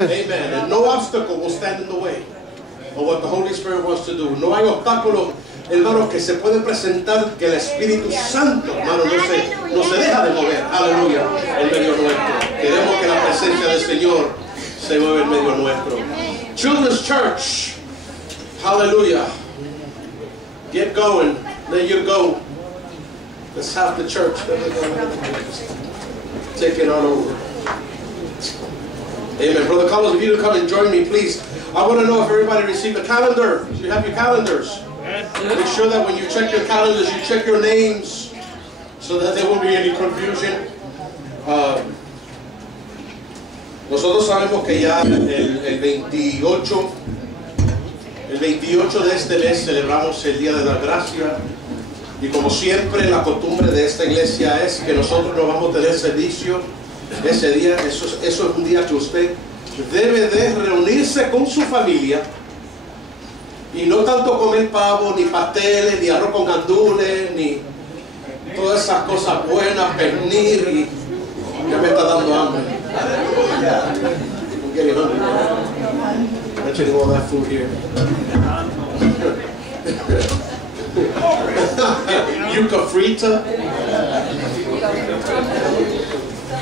Amen. And no obstacle will stand in the way of what the Holy Spirit wants to do. No hay obstáculo, hermanos, que se puede presentar que el Espíritu Santo, hermano, no se deja de mover. Aleluya. En medio nuestro. Queremos que la presencia del Señor se mueva en medio nuestro. Children's Church. Hallelujah. Get going. There you go. Let's have the church. Take it on over. Amen. Brother Carlos, if you would come and join me, please. I want to know if everybody received a calendar. Do you have your calendars? Make sure that when you check your calendars, you check your names so that there won't be any confusion. Nosotros sabemos que ya el 28 de este mes celebramos el Día de la Gracia. Y como siempre, la costumbre de esta iglesia es que nosotros no vamos a tener servicio ese día. Eso es un día que usted debe de reunirse con su familia y no tanto comer pavo, ni pasteles, ni arroz con gandules, ni todas esas cosas buenas, pernil, y ya me está dando hambre. I'm getting hungry. I'm getting all that food here. Yuca frita.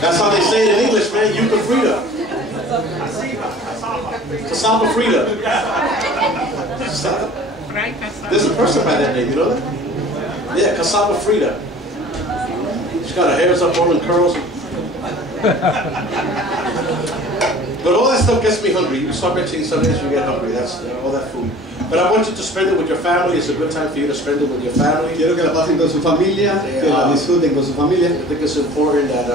That's how they say it in English, man. Yuca frita. Cassava frita. There's a person by that name, you know that? Yeah, cassava frita. She's got her hairs up all in curls. But all that stuff gets me hungry. You start mentioning some days you get hungry. That's all that food. But I want you to spend it with your family. It's a good time for you to spend it with your family. Quiero que la pasen con su familia, que la disfruten con su familia. I think it's important that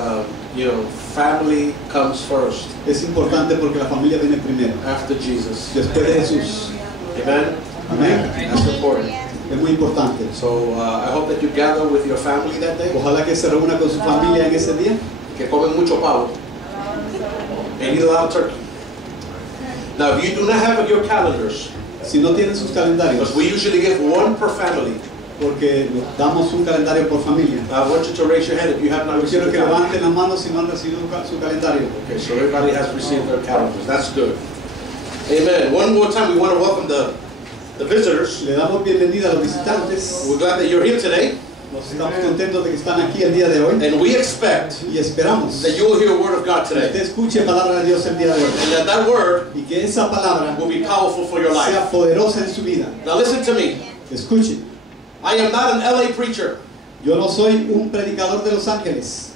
family comes first. Es importante porque la familia viene primero. After Jesus. Después de Jesús. Amen. Amen. That's important. Es muy importante. So I hope that you gather with your family that day. Ojalá que se reúna con su familia en ese día. Que comen mucho pavo. And eat a lot of turkey. Now, if you do not have your calendars, si no tienen sus calendarios, because we usually give one per family, porque damos un calendario por familia. I want you to raise your hand if you have not received. Quiero que levanten las manos si no han recibido su calendario. Okay, so everybody has received their calendars. That's good. Amen. One more time, we want to welcome the visitors. Le damos bienvenida a los visitantes. We're glad that you're here today. Nos estamos contentos de que están aquí el día de hoy. And we expect y esperamos that you will hear a word of God today. Que usted escuche palabra de Dios el día de hoy. And that word y que esa palabra will be powerful for your life. Sea poderosa en su vida. Now listen to me. Escuche. I am not an LA preacher. Yo no soy un predicador de Los Ángeles.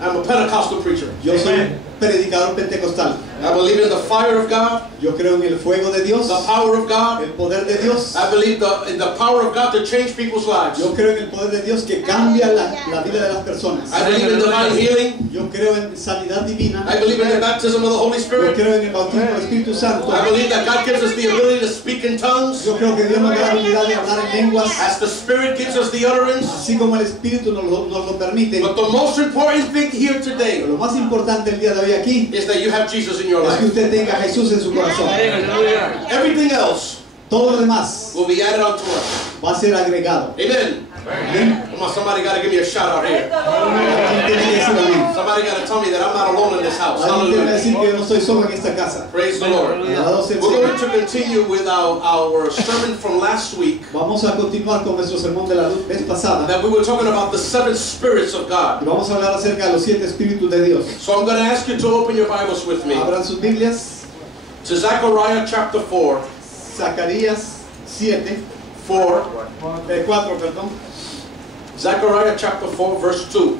I'm a Pentecostal preacher. Yo soy un predicador pentecostal. I believe in the fire of God. Yo creo en el fuego de Dios. The power of God. El poder de Dios. I believe in the power of God to change people's lives. Yo creo en el poder de Dios que cambia la vida de las personas. I believe in divine healing. Yo creo en sanidad divina. I believe in the baptism of the Holy Spirit. Yo creo en el bautismo del Espíritu Santo. I believe that God gives us the ability to speak in tongues. Yo creo que Dios nos da la habilidad de hablar en lenguas. As the Spirit gives us the utterance. Así como el Espíritu nos lo permite. But the most important thing here today. Lo más importante el día de hoy aquí is that you have Jesus in your life. Es que usted tenga a Jesús en su corazón. Everything else todo lo demás will be added onto us. Va a ser agregado. Amen. Come on, somebody got to give me a shout out here. Somebody got to tell me that I'm not alone in this house. Praise the Lord. We're going to continue with our sermon from last week. Vamos a continuar con nuestro sermón de la vez pasada. That we were talking about the 7 spirits of God. Vamos a hablar acerca de los 7 espíritus de Dios. So I'm going to ask you to open your Bibles with me. Abran sus Biblias. To Zechariah chapter 4. Zacarías 4, perdón. Zechariah chapter 4 verse 2.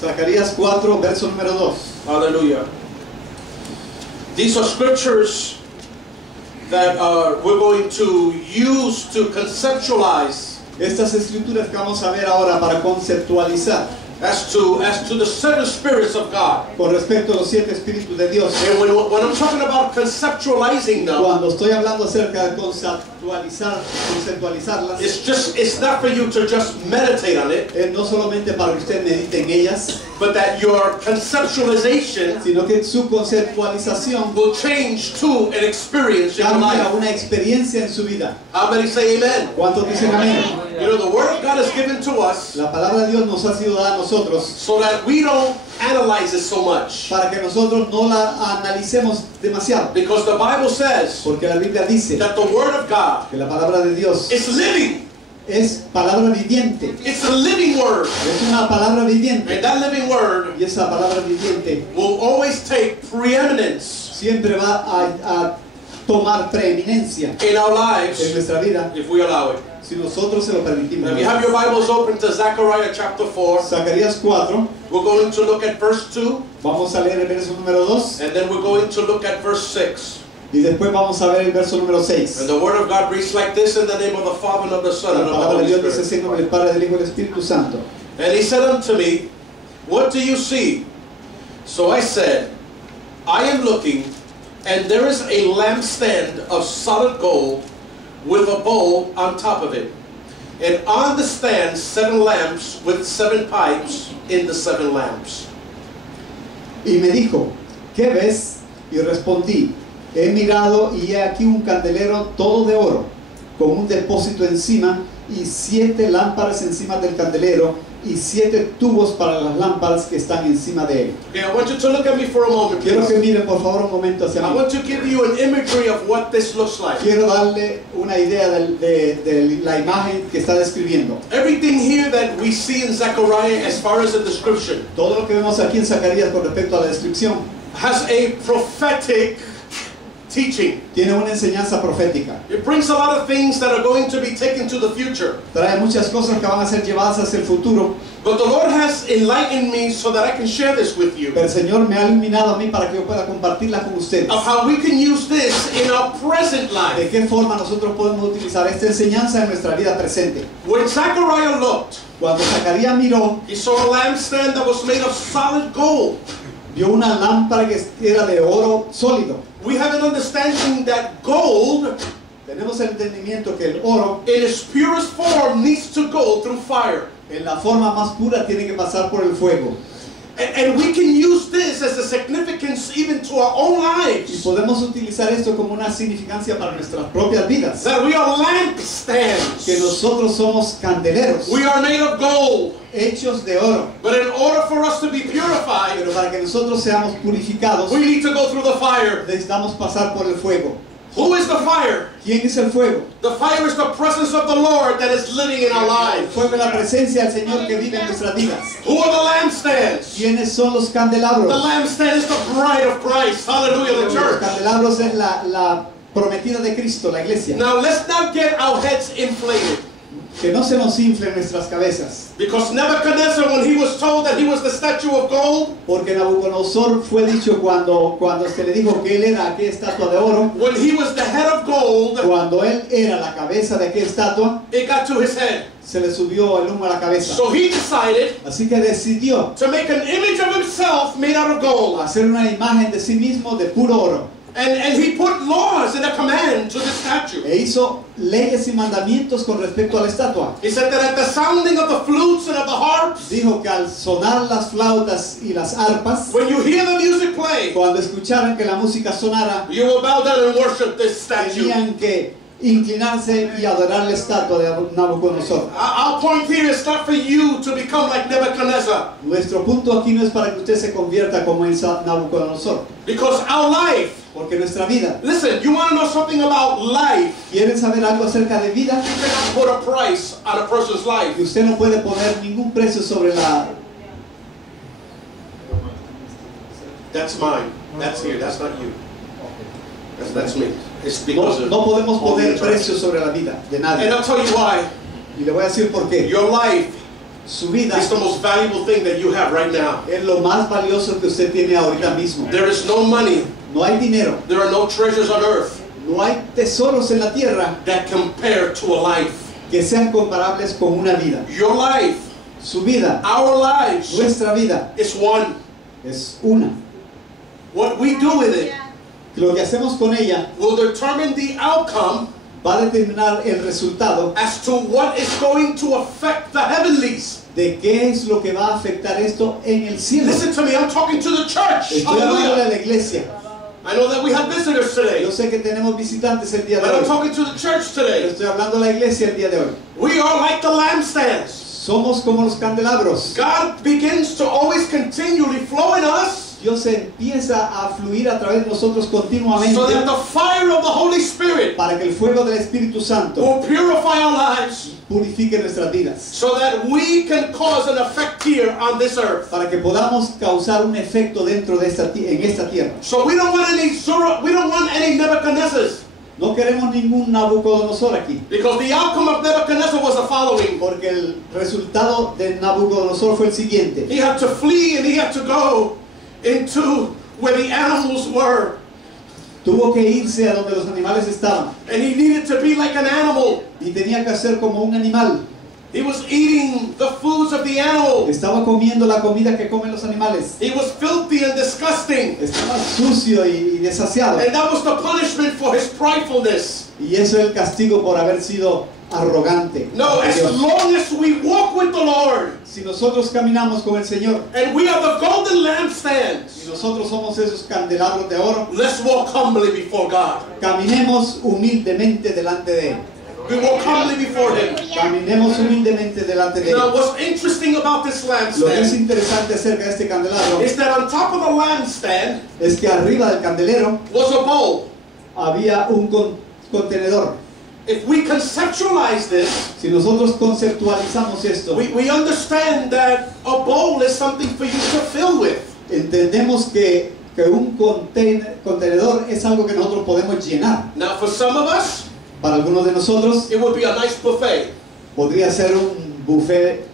Zacarías 4 verso número 2. Hallelujah. These are scriptures that we're going to use to conceptualize. Estas escrituras que vamos a ver ahora para conceptualizar. As to the 7 spirits of God. Con respecto a los 7 espíritus de Dios. And when I'm talking about conceptualizing them, cuando estoy hablando acerca de conceptualizarlas, it's not for you to just meditate on it. No solamente para que usted medite en ellas, but that your conceptualization, sino que su conceptualización, will change to an experience in your life. Una experiencia en su vida. How many say amen? ¿Cuántos dicen amén? You know, the word of God is given to us. La palabra de Dios nos ha sido dada a nosotros. So that we don't analyze it so much. para que nosotros no la analicemos demasiado. Because the Bible says Porque la Biblia dice that the Word of God que la palabra de Dios is living. es palabra viviente. It's a living Word. Es una palabra viviente. And that living Word Y esa palabra viviente will always take preeminence siempre va a tomar preeminencia in our en lives nuestra vida if we allow it. si nosotros se lo permitimos. If you have your Bibles open to Zechariah chapter 4, Zacarías 4, we're going to look at verse 2, vamos a leer el verso número 2 and then we're going to look at verse 6. y después vamos a ver el verso número 6. And the Word of God reads like this in the name of the Father and of the Son La and of the palabra de Holy Dios dice Spirit. así en nombre del Padre, del Hijo y del Espíritu Santo. And he said unto me, what do you see? So I said, I am looking, and there is a lampstand of solid gold with a bowl on top of it. And on the stand 7 lamps with 7 pipes in the 7 lamps. Y me dijo, ¿qué ves? Y respondí, he mirado y he aquí un candelero todo de oro, con un depósito encima y 7 lámparas encima del candelero y 7 tubos para las lámparas que están encima de él. Okay, I want you to look at me for a moment, Quiero please. que miren por favor un momento hacia I mí. want to give you an imagery of what this looks like. Quiero darle una idea de la imagen que está describiendo. Everything here that we see in Zechariah as far as the description Todo lo que vemos aquí en Zacarías con respecto a la descripción has a prophetic teaching. tiene una enseñanza profética. It brings a lot of things that are going to be taken to the future. Trae muchas cosas que van a ser llevadas hacia el futuro, But the Lord has enlightened me so that I can share this with you. pero el Señor me ha iluminado a mí para que yo pueda compartirla con ustedes. Of how we can use this in our present De life. qué forma nosotros podemos utilizar esta enseñanza en nuestra vida presente. When Zechariah looked, Cuando Zacarías miró, he saw a lampstand that was made of solid gold. vio una lámpara que era de oro sólido. We have an understanding that gold, Tenemos el entendimiento que el oro, in its purest form, needs to go through fire. en la forma más pura, tiene que pasar por el fuego. And we can use this as a significance even to our own Y lives. podemos utilizar esto como una significancia para nuestras propias vidas. That we are lampstands. Que nosotros somos candeleros, We are made of gold. hechos de oro. But in order for us to be purified, Pero para que nosotros seamos purificados, we need to go through the fire. necesitamos pasar por el fuego. Who is the fire? ¿Quién es el fuego? The fire is the presence of the Lord that is living in our El lives. fuego es la presencia del Señor que vive en nuestras vidas. Who are the lampstands? ¿Quiénes son los The candelabros? lampstand is the bride of Christ. Hallelujah, the Los church. candelabros es la prometida de Cristo, la iglesia. Now let's not get our heads inflated. Que no se nos inflen nuestras cabezas. Because Nebuchadnezzar, when he was told that he was the statue of gold, Porque Nabucodonosor fue dicho cuando se le dijo que él era aquella estatua de oro, when he was the head of gold, cuando él era la cabeza de aquella estatua, it got to his head. se le subió el humo a la cabeza. So he decided Así que decidió to make an image of himself made out of gold. hacer una imagen de sí mismo de puro oro. And he put laws and a command to the statue. E hizo leyes y mandamientos con respecto a la estatua. He said that at the sounding of the flutes and of the harps, Dijo que al sonar las flautas y las arpas, when you hear the music play, cuando escucharan que la música sonara, you will bow down and worship this statue. tenían que inclinarse y adorar la estatua de Nabucodonosor. Our point here is not for you to become like Nebuchadnezzar. Nuestro punto aquí no es para que usted se convierta como el Nabucodonosor, Because our life, porque nuestra vida, listen, you want to know something about life, ¿quieren saber algo acerca de vida? you cannot put a price on a person's Y life. usted no puede poner ningún precio sobre la... That's mine. That's here. That's not you. That's me. It's because No, of no podemos all the poner interest. precio sobre la vida de And nadie. I'll tell you why. Y le voy a decir por qué. Your life Su vida is the most valuable thing that you have right now. es lo más valioso que usted tiene ahorita mismo. There is no money. No hay dinero, There are no treasures on earth no hay tesoros en la tierra that compare to a life. que sean comparables con una vida. Your life, Su vida, our lives, nuestra vida, is one. es una. What we do with it Lo que hacemos con ella will determine the outcome va a determinar el resultado as to what is going to affect the heavenlies. de qué es lo que va a afectar esto en el cielo. Listen to me, I'm talking to the church. Estoy hablando Hallelujah. de la iglesia. I know that we have visitors today, Yo sé que tenemos visitantes el día de but I'm hoy. talking to the church Pero today. estoy hablando de la iglesia el día de hoy. We are like the lampstands. Somos como los candelabros. God begins to always continually flow in us, Dios empieza a fluir a través de nosotros continuamente so that the fire of the Holy Spirit para que el fuego del Espíritu Santo will purify our lives, purifique nuestras vidas, so that we can cause an effect here on this earth. para que podamos causar un efecto dentro de en esta tierra. So we don't want any Nebuchadnezzars, No queremos ningún Nabucodonosor aquí, because the outcome of Nebuchadnezzar was the following. porque el resultado de Nabucodonosor fue el siguiente. He had to flee and he had to go into where the animals were, Tuvo que irse a donde los animales estaban and he needed to be like an animal. y tenía que hacer como un animal. He was eating the foods of the animal. Estaba comiendo la comida que comen los animales. He was filthy and disgusting, Estaba sucio y desasiado. and that was the punishment for his pridefulness. Y eso es el castigo por haber sido arrogante. No, ante as Dios. long as we walk with the Lord, Si nosotros caminamos con el Señor and we are the golden y lampstands, nosotros somos esos candelabros de oro, let's walk humbly before God. caminemos humildemente delante de Él. We walk humbly before Him. Caminemos humildemente delante de Now, Él. what's interesting about this Lo que es lampstand interesante acerca de este candelabro is that on top of the lampstand es que arriba del candelero was a bowl. había un contenedor. If we conceptualize this, Si nosotros conceptualizamos esto, we understand that a bowl is something for you to fill with. entendemos que un contenedor es algo que nosotros podemos llenar. Now, for some of us, Para algunos de nosotros it would be a nice buffet. podría ser un buffet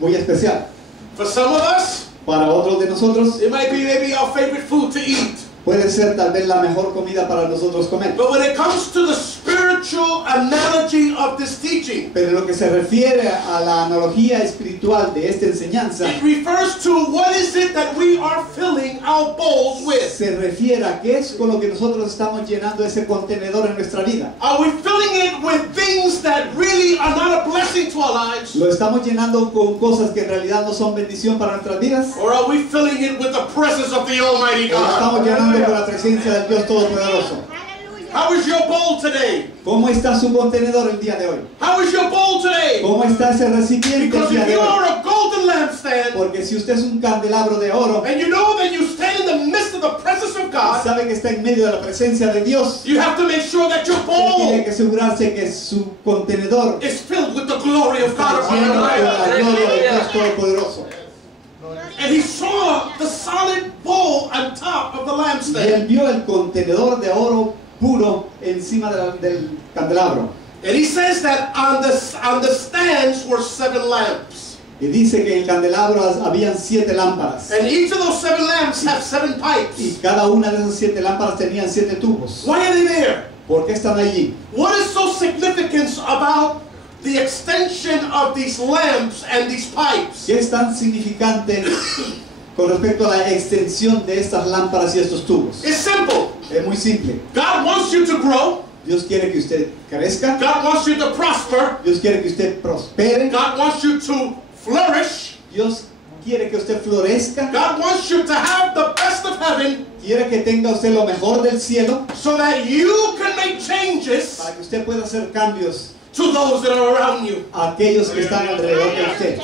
muy especial. For some of us, Para otros de nosotros it might be maybe our favorite food to eat. puede ser tal vez la mejor comida para nosotros comer. But when it comes to the spiritual analogy of this teaching, Pero en lo que se refiere a la analogía espiritual de esta enseñanza, it refers to what is it that we are filling our bowls with. se refiere a qué es con lo que nosotros estamos llenando ese contenedor en nuestra vida. Are we filling it with things that really are not a blessing to our lives? ¿Lo estamos llenando con cosas que en realidad no son bendición para nuestras vidas? Or are we filling it with the presence of the Almighty ¿O lo estamos God? llenando con la presencia del Dios Todopoderoso? How is your bowl today? ¿Cómo está su contenedor el día de hoy? How is your bowl today? ¿Cómo está ese recipiente el Because día if de you hoy? are a golden lampstand, Porque si usted es un candelabro de oro and you know that you stand in the midst of the presence of y God, sabe que está en medio de la presencia de Dios, you have to make sure that your usted tiene bowl que asegurarse que su contenedor is filled with the glory of God está upon lleno your de la life. gloria del Dios Todopoderoso. And he saw the solid bowl on top of the Y lampstand. él vio el contenedor de oro puro encima del candelabro. And he says that on the stands were 7 lamps. Y dice que en el candelabro habían 7 lámparas. And each of those 7 lamps have 7 Y pipes. cada una de esas 7 lámparas tenían 7 tubos. Why are they there? ¿Por qué están allí? What is so significant about the extension of these lamps and these pipes? ¿Qué es tan significante con respecto a la extensión de estas lámparas y estos tubos? It's simple. Es muy simple. God wants you to grow. Dios quiere que usted crezca. God wants you to prosper. Dios quiere que usted prospere. God wants you to flourish. Dios quiere que usted florezca. God wants you to have the best of heaven Quiere que tenga usted lo mejor del cielo so that you can make changes para que usted pueda hacer cambios to those that are around you. a aquellos que están alrededor de usted.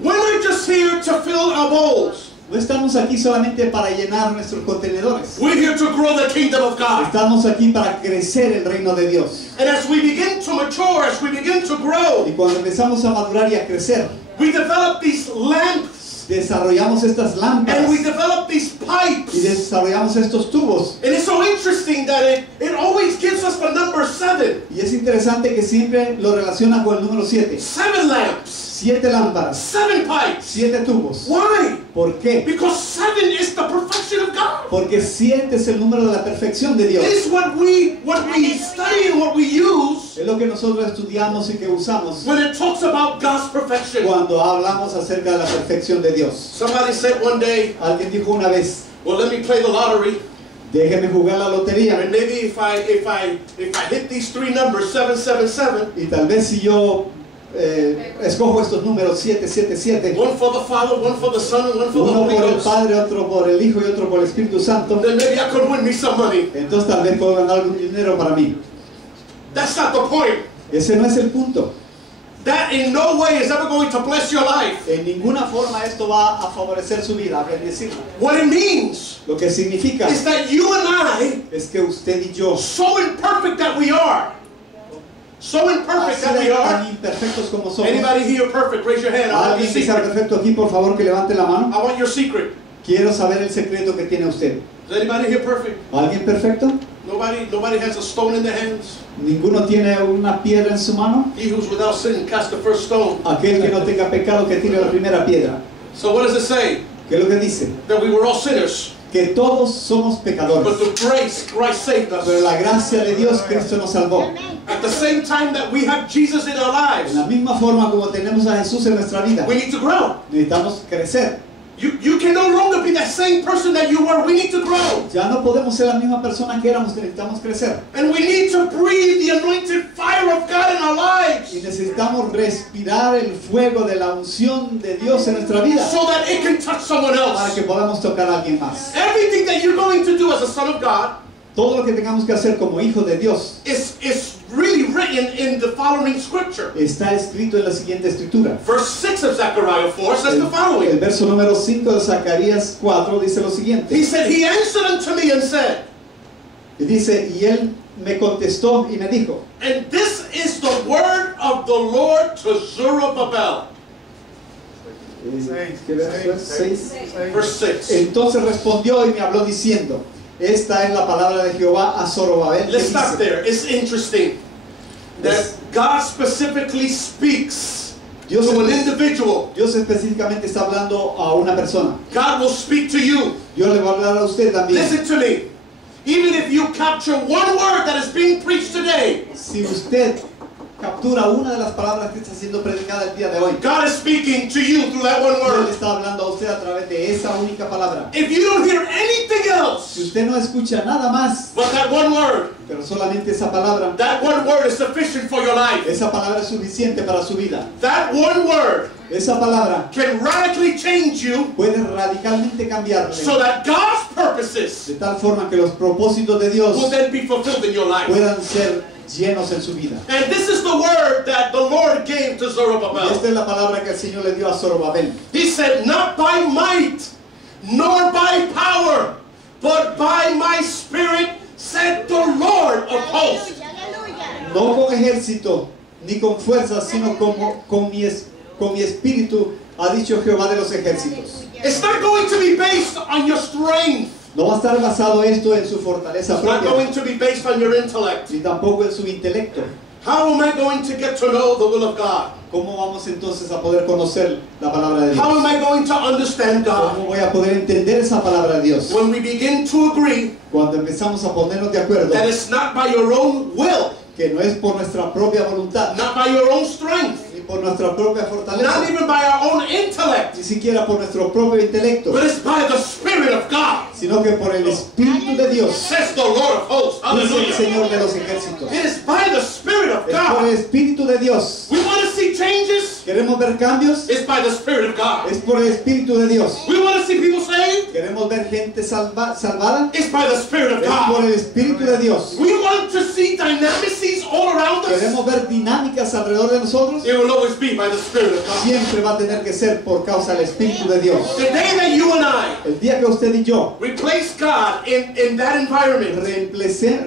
We're not just here to fill our bowls. No estamos aquí solamente para llenar nuestros contenedores. We're here to grow the kingdom of God. Estamos aquí para crecer el reino de Dios. And as we begin to mature, as we begin to grow, Y cuando empezamos a madurar y a crecer, we develop these lamps desarrollamos estas lámparas and we develop these y pipes. desarrollamos estos tubos. And it's so interesting that it always gives us the number 7. Y es interesante que siempre lo relaciona con el número 7. 7 lamps, 7 lámparas, 7 pipes. 7 tubos. Why? ¿Por qué? Because 7 is the perfection of God. Porque 7 es el número de la perfección de Dios. It is what we study and what we use Es lo que nosotros estudiamos y que usamos when it talks about God's perfection. cuando hablamos acerca de la perfección de Dios. Somebody said one day, Alguien dijo una vez, well, let me play the lottery, déjeme jugar la lotería. and maybe if I hit these 3 numbers, 777, Y tal vez si yo escojo estos números 777, one for the Father, one for the Son, and one for the uno Holy por el Ghost, Padre, otro por el Hijo y otro por el Espíritu Santo, then maybe I could win me some money. entonces tal vez puedo ganar algún dinero para mí. That's not the point. Ese no es el punto. that in no way is ever going to bless your life. En ninguna forma esto va a favorecer su vida, a bendecirla. What it means Lo que significa is that you and I, es que usted y yo, so imperfect that we are, so imperfect así that we de are. tan imperfectos como somos. Anybody here perfect? Raise your hand. I want your Alguien que sea secret. perfecto aquí, por favor, que levante la mano. I want your secret. Quiero saber el secreto que tiene usted. Is anybody here perfect? ¿Alguien perfecto? Nobody has a stone in their hands. ¿Ninguno tiene una piedra en su mano? He who's without sin cast the first stone. Aquel que no tenga pecado, que tire la primera piedra. So what does it say? ¿Qué es lo que dice? That we were all sinners, Que todos somos but pecadores. through grace, Christ saved Pero us. la gracia de Dios, Cristo nos salvó. At the same time that we have Jesus in our En lives, la misma forma como tenemos a Jesús en nuestra vida, we need to grow. necesitamos crecer. You can no longer be that same person that you were. We need to grow. Ya no podemos ser la misma persona que éramos, necesitamos crecer. And we need to breathe the anointed fire of God in our Y lives necesitamos respirar el fuego de la unción de Dios en nuestra vida so that it can touch someone para else. que podamos tocar a alguien más. Everything that you're going to do as a son of God Todo lo que tengamos que hacer como hijos de Dios is really written in the following scripture. está escrito en la siguiente escritura. Verse 6 of Zechariah 4 says the El following. verso número 5 de Zacarías 4 dice lo siguiente. He said, he answered unto me and said, Y dice, y él me contestó y me dijo, and this is the word of the Lord to Zerubbabel. ¿qué verso es? 6. Verse 6. Entonces respondió y me habló diciendo, esta es la palabra de Jehová a Zorobabel. que Let's stop dice, there. It's interesting that God specifically speaks Dios, to an individual. Dios específicamente está hablando a una persona. God will speak to you. Yo le voy a hablar a usted también. Listen to me. Even if you capture one word that is being preached today, Si usted captura una de las palabras que está siendo predicada el día de hoy, God is speaking to you through that one Él word. está hablando a usted a través de esa única palabra. If you don't hear anything Si else usted no escucha nada más, but that one word, pero solamente esa palabra, that one word is sufficient for your life. esa palabra es suficiente para su vida. That one word Esa palabra can radically change you puede radicalmente cambiarle so that God's purposes de tal forma que los propósitos de Dios will then be fulfilled in your life. puedan ser llenos en su vida. And this is the word that the Lord gave to Y Zerubbabel. esta es la palabra que el Señor le dio a Zorobabel. He said, not by might, nor by power, but by my spirit, said the Lord of hosts. No con ejército ni con fuerza, sino como con mi espíritu, ha dicho Jehová de los ejércitos. It's not going to be based on your strength. No va a estar basado esto en su fortaleza It's not propia, going to be based on your intellect. ni tampoco en su intelecto. How am I going to get to know the will of God? ¿Cómo vamos entonces a poder conocer la palabra de Dios? How am I going to understand God? ¿Cómo voy a poder entender esa palabra de Dios? When we begin to agree Cuando empezamos a ponernos de acuerdo that it's not by your own will, que no es por nuestra propia voluntad, not by your own strength, ni por nuestra propia not fortaleza, even by our own intellect, ni siquiera por nuestro propio intelecto, but it's by the Spirit of God, sino que por el Espíritu de Dios, says the Lord of hosts. dice el Hallelujah. Señor de los ejércitos. It is by the Spirit of Es por el God. Espíritu de Dios. We want to see changes. ¿Queremos ver cambios? It's by the Spirit of God. Es por el Espíritu de Dios. We want to see people saved. ¿Queremos ver gente salvada? It's by the Spirit of Es por God. el Espíritu de Dios. We want to see dynamics all around us. ¿Queremos ver dinámicas alrededor de nosotros? It will always be by the Spirit of God. Siempre va a tener que ser por causa del Espíritu de Dios. The day that you and I El día que usted y yo replace God in that environment,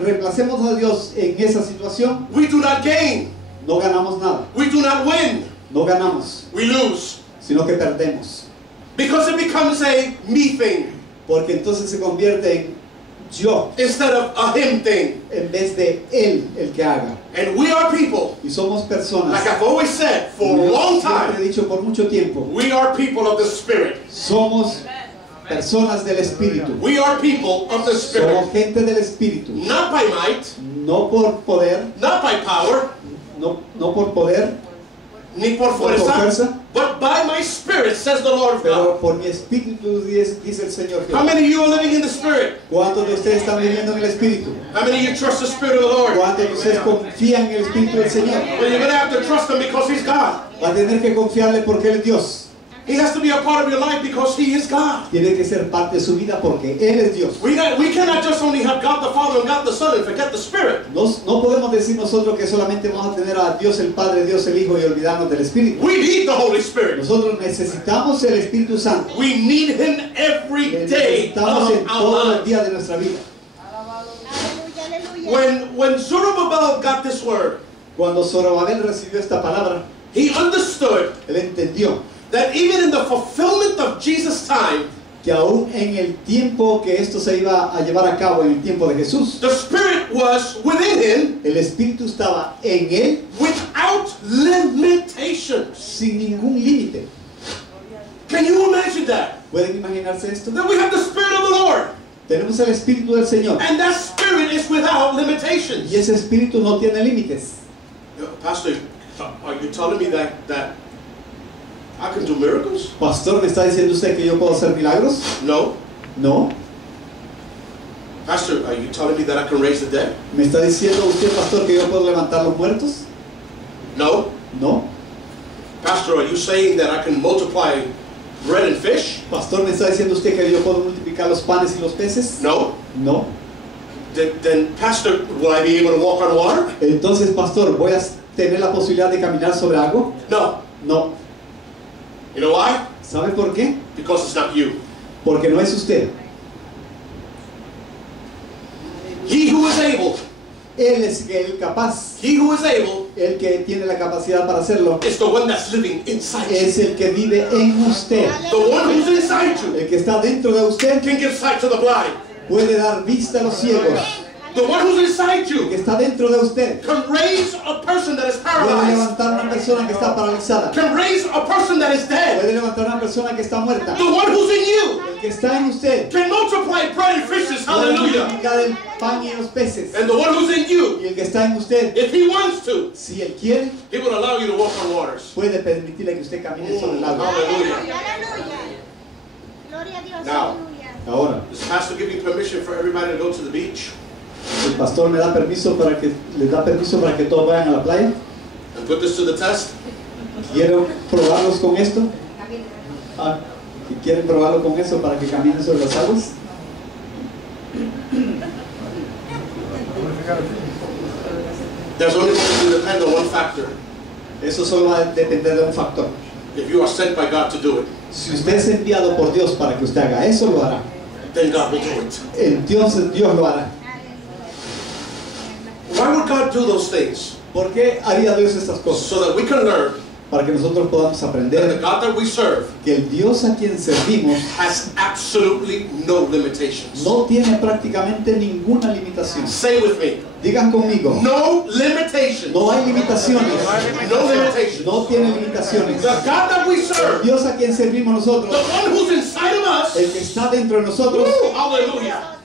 reemplacemos a Dios en esa situación, we do not gain. no ganamos nada. We do not win. No ganamos, We lose. sino que perdemos. Because it becomes a me thing Porque entonces se convierte en yo instead of a him thing. en vez de él el que haga. And we are people, Y somos personas, like I've always said for a como yo long siempre he time, dicho por mucho tiempo, we are people of the Spirit. somos personas del Espíritu. We are people of the Somos Spirit. gente del Espíritu. Not by might, No por poder, not by power, no por poder, ni por por fuerza, fuerza, but by my Spirit, says the Lord of God. pero por mi Espíritu, dice el Señor How Jehová. many of you are living in the Spirit? ¿Cuántos de ustedes están viviendo en el Espíritu? How many of you trust the Spirit of the Lord? ¿Cuántos de ustedes confían en el Espíritu del Señor? Well, you're going to have to trust Him because He's God. Va a tener que confiarle porque Él es Dios. He has to be a part of your life because He is God. Tiene que ser parte de su vida porque Él es Dios. We cannot just only have God the Father and God the Son and forget the Spirit. No podemos decir nosotros que solamente vamos a tener a Dios el Padre, Dios el Hijo y olvidarnos del Espíritu. We need the Holy Spirit. Nosotros necesitamos el Espíritu Santo. We need Him every day Necesitamos en of our todos los lives. días de nuestra vida. When Zerubbabel got this word, Cuando Zorobabel recibió esta palabra, he understood él entendió that even in the fulfillment of Jesus' time, que aún en el tiempo que esto se iba a llevar a cabo, en el tiempo de Jesús, the Spirit was within Him el Espíritu estaba en él without limitations. sin ningún límite. Can you imagine that? ¿Pueden imaginarse esto? That we have the Spirit of the Lord, Tenemos el Espíritu del Señor and that Spirit is without limitations. y ese Espíritu no tiene límites. Pastor, are you telling me that I can do miracles? Pastor, ¿me está diciendo usted que yo puedo hacer milagros? No. No. Pastor, are you telling me that I can raise the dead? ¿Me está diciendo usted, pastor, que yo puedo levantar los muertos? No. No. Pastor, are you saying that I can multiply bread and fish? Pastor, ¿me está diciendo usted que yo puedo multiplicar los panes y los peces? No. No. Then Pastor, will I be able to walk on water? Entonces, pastor, ¿voy a tener la posibilidad de caminar sobre algo? No. No. You know why? ¿Sabe por qué? Because it's not you. Porque no es usted. He who is able, Él es el capaz. he who is able El que tiene la capacidad para hacerlo is the one that's living inside you. es el que vive en usted. The one who's inside you El que está dentro de usted can give sight to the blind. puede dar vista a los ciegos. The one who's inside El que you está dentro de usted can raise a person that is puede paralyzed, levantar a una persona que está paralizada. can raise a person that is dead. Puede levantar a una persona que está muerta. The one who's in you El que está en usted can multiply bread and fishes. puede Hallelujah. multiplicar el pan y los peces. And the one who's in you, Y el que está en usted, if he wants to, si él quiere, he will allow you to walk on waters. puede permitirle que usted camine sobre el agua. Hallelujah. Gloria a Dios. Now. Aleluya. Ahora, Does Pastor give you permission for everybody to go to the beach el pastor me da permiso para que les da permiso para que todos vayan a la playa. and put this to the test? ¿Quiero probarlos con esto? Ah, ¿y quieren probarlo con eso para que caminen sobre las aguas? There's only going to depend on one factor. Eso solo va a depender de un factor. If you are sent by God to do it, Si usted es enviado por Dios para que usted haga eso, lo hará. then God will do it. Entonces Dios lo hará. Why would God do those things? ¿Por qué haría Dios estas cosas? So that we can learn Para que nosotros podamos that the aprender God that we serve que el Dios a quien servimos has absolutely no limitations. no tiene prácticamente ninguna limitación. Say with me, Digan conmigo, no limitations. no hay limitaciones. No limitations. No tiene limitaciones. The God that we El serve, Dios a quien servimos the nosotros, one who's inside of us, el que está dentro de nosotros, woo, hallelujah,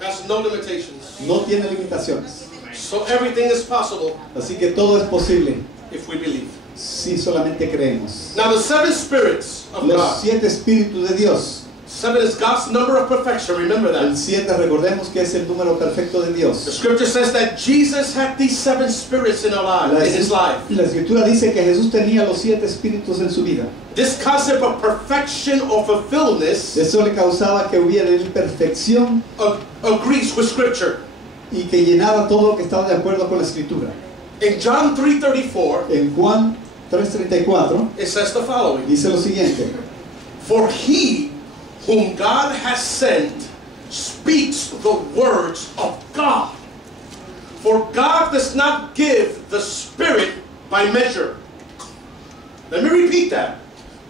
has no limitations. no tiene limitaciones. So everything is possible Así que todo es posible if we believe. si solamente creemos. Now the seven spirits of Los God. 7 espíritus de Dios. 7 is God's number of perfection. Remember El that. 7, recordemos que es el número perfecto de The Dios. scripture says that Jesus had these 7 spirits in our life, in his life. La escritura dice que Jesús tenía los 7 espíritus en su vida. This concept of perfection or fulfillment Eso le causaba que hubiera perfección agrees with scripture. y que llenara todo lo que estaba de acuerdo con la escritura. In John 3:34, En Juan 3:34 it says the following: dice lo siguiente: For he whom God has sent speaks the words of God. For God does not give the Spirit by measure. Let me repeat that.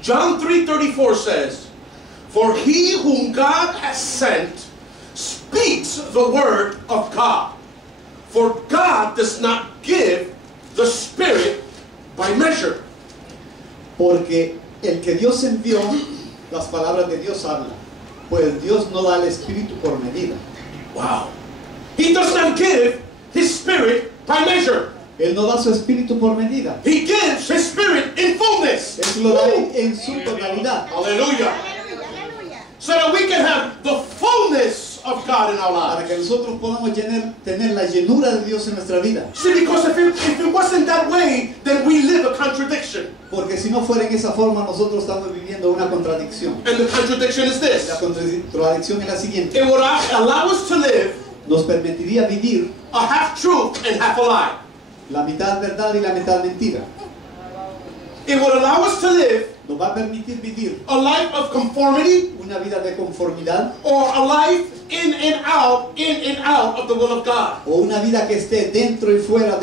John 3:34 says, For he whom God has sent speaks the word of God. For God does not give the Spirit by measure. Porque el que Dios envió, las palabras de Dios hablan, pues Dios no da el espíritu por medida. Wow. He does not give his Spirit by measure. Él no da su espíritu por medida. He gives his Spirit in fullness. Él lo da en su totalidad. Hallelujah. Aleluya, aleluya. So that we can have the fullness of God in our para lives. que nosotros podamos tener la llenura de Dios en nuestra vida. See, because if it wasn't that way, then we live a contradiction. Porque si no fuera en esa forma, nosotros estamos viviendo una contradicción. And the contradiction is this. La contradicción es la siguiente. It would allow us to live Nos permitiría vivir a half truth and half a lie. la mitad verdad y la mitad mentira. It would allow us to live Nos va a permitir vivir a life of conformity una vida de conformidad or a life in and out of the will of God. o una vida que esté dentro y fuera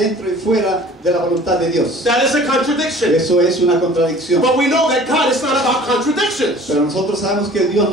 de la voluntad de Dios. That is a contradiction. Eso es una contradicción. But we know that God is not about contradictions. Pero nosotros sabemos que Dios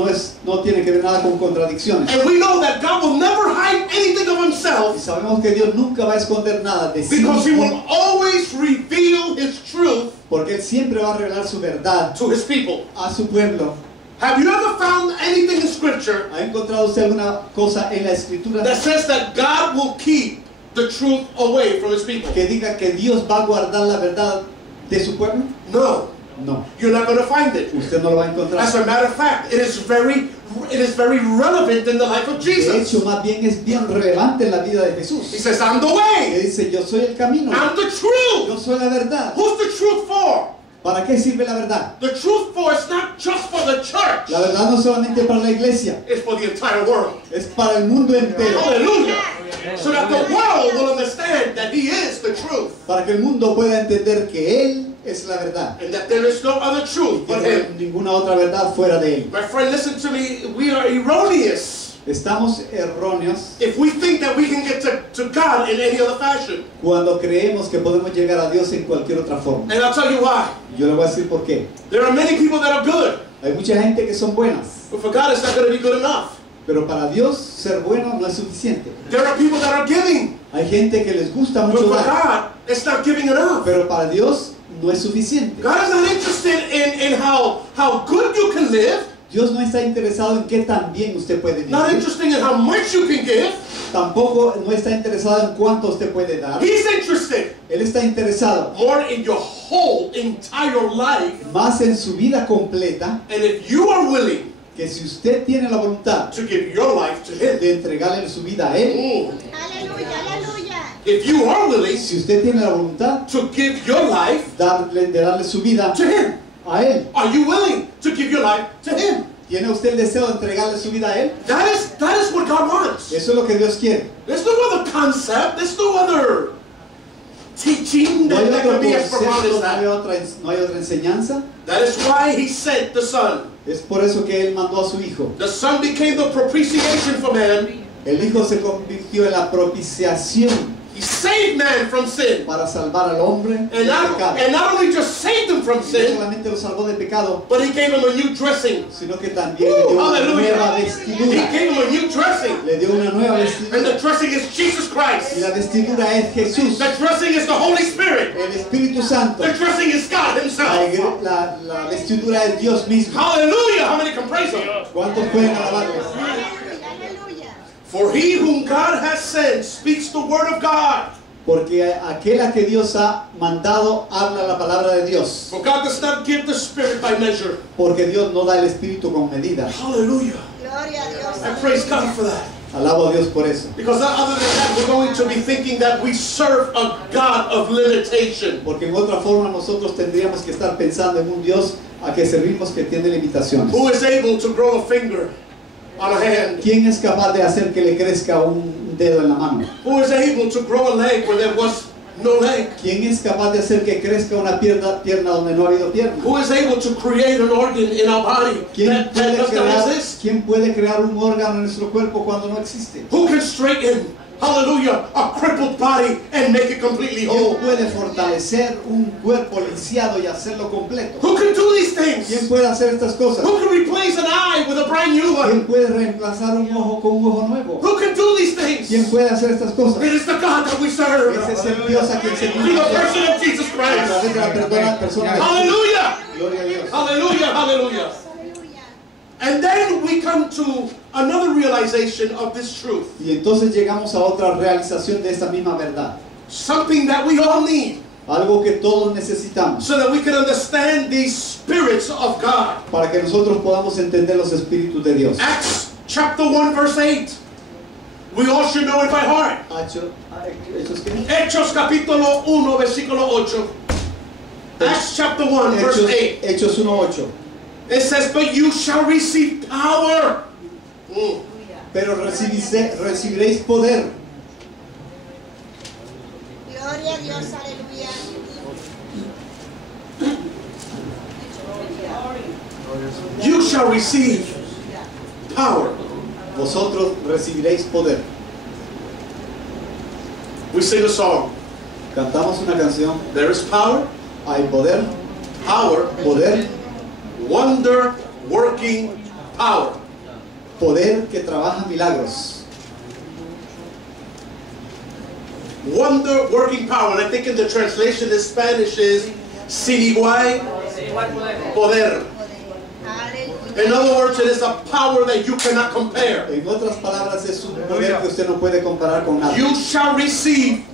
no tiene que ver nada con contradicciones. And we know that God will never hide anything of Y himself sabemos que Dios nunca va a esconder nada de sí because he mismo, will always reveal his truth porque Él siempre va a revelar su verdad to his people. a su pueblo. Have you ever found anything in Scripture ¿Ha encontrado usted alguna cosa en la Escritura that says that God will keep the truth away from his people? que diga que Dios va a guardar la verdad de su pueblo? No, No, you're not going to find it. usted no lo va a encontrar. As a matter of fact, it is very relevant in the life of De Jesus. hecho, más bien es bien relevante en la vida de Jesús. He says, I'm the Que way, dice, yo soy el camino, I'm the truth. yo soy la verdad. Who's the truth for? ¿Para qué sirve la verdad? The truth for is not just for the church, La verdad no solamente para la iglesia, it's for the entire world. es para el mundo entero. Hallelujah. So that the world will understand that he is the truth Para que el mundo pueda entender que Él es la verdad. and that there is no other truth Que but no hay him. ninguna otra verdad fuera de Él. My friend, listen to me. We are erroneous Estamos erróneos if we think that we can get to God in any other fashion. cuando creemos que podemos llegar a Dios en cualquier otra forma. And I'll tell you why. Yo le voy a decir por qué. There are many people that are good, Hay mucha gente que son buenas, but for God it's not going to be good enough. pero para Dios ser bueno no es suficiente. There are people that are giving, Hay gente que les gusta but mucho for dar, God it's not giving enough. pero para Dios no es suficiente. God is not interested in how good you can live, Dios no está interesado en qué tan bien usted puede not vivir. interested in how much you can give. Tampoco no está interesado en cuánto usted puede dar. He's interested Él está interesado more in your whole entire life. más en su vida completa, And if you are willing que si usted tiene la voluntad to give your life to him, de entregarle su vida a Él, Aleluya, aleluya. if you are willing si usted tiene la voluntad to give your life de darle su vida to him, a Él, are you willing to give your life to him? ¿tiene usted el deseo de entregarle su vida a Él? That is what God wants. Eso es lo que Dios quiere. There's no other concept. There's no other teaching No hay that otro can be as profound concepto, as no hay otra enseñanza. That is why he sent the Son. Es por eso que Él mandó a su Hijo. The Son became the propitiation for man. El Hijo se convirtió en la propiciación He saved man from sin. para salvar al hombre And del pecado. not only just saved him from No sin, solamente lo salvó de pecado, but he gave him a new dressing. sino que también le dio una Hallelujah. nueva He vestidura. gave him a new dressing. Le dio una nueva And vestidura. the dressing is Jesus Y Christ. la vestidura es Jesús, The dressing is the Holy Spirit. el Espíritu Santo. The dressing is God himself. La vestidura es Dios mismo. Hallelujah. How many can praise him? ¿Cuántos pueden alabarle? Aleluya, aleluya. For he whom God has sent speaks the word of God. Porque aquel a que Dios ha mandado habla la palabra de Dios. For God does not give the Spirit by measure. Porque Dios no da el Espíritu con medida. Hallelujah. Gloria a Dios. I praise God for that. Alabo a Dios por eso. Because other than that, we're going to be thinking that we serve a God of limitation. Porque en otra forma nosotros tendríamos que estar pensando en un Dios a que servimos que tiene limitaciones. Who is able to grow a finger on a hand? ¿Quién es capaz de hacer que le crezca un dedo en la mano? Who is able to grow a leg where there was no leg? ¿Quién es capaz de hacer que crezca una pierna donde no ha habido pierna? Who is able to create an organ in our body ¿Quién that does not exist? puede crear un órgano en nuestro cuerpo cuando no existe? Who can straighten, hallelujah, a crippled body and make it completely ¿Quién whole? puede fortalecer un cuerpo lisiado y hacerlo completo? Who can do these ¿Quién things? puede hacer estas cosas? Who can replace an eye with a brand new one? ¿Quién puede reemplazar un ojo con un ojo nuevo? Who can do these ¿Quién things? puede hacer estas cosas? It is the God that we serve. Ese es el Dios a quien Through the servimos person of Jesus a Christ. través de la persona de Jesús. Hallelujah! Gloria a Dios. Hallelujah! Hallelujah! Aleluya. And then we come to another realization of this truth. Y entonces llegamos a otra realización de esta misma verdad. Something that we all need Algo que todos necesitamos so that we can understand these spirits of God. para que nosotros podamos entender los espíritus de Dios. Acts chapter 1 verse 8. We all should know it by heart. Hechos, ¿qué? Hechos capítulo 1, versículo 8. Acts chapter 1, verse 8. Hechos 1:8. It says, but you shall receive power. Pero recibiréis poder. Gloria a Dios, aleluya. You shall receive power. Vosotros recibiréis poder. We sing a song. Cantamos una canción. There is power, Hay poder, power, wonder working power. poder que trabaja milagros. Wonder working power. And I think in the translation in Spanish is sin igual poder. Aleluya. In other words, it is a power that you cannot compare. En otras palabras, es un poder que usted no puede comparar con nada. You shall receive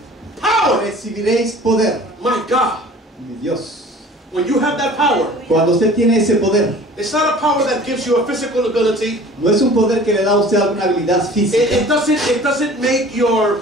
power. Recibiréis poder. My God. Mi Dios. When you have that power, Cuando usted tiene ese poder, it's not a power that gives you a physical ability. no es un poder que le da a usted alguna habilidad física. It doesn't make your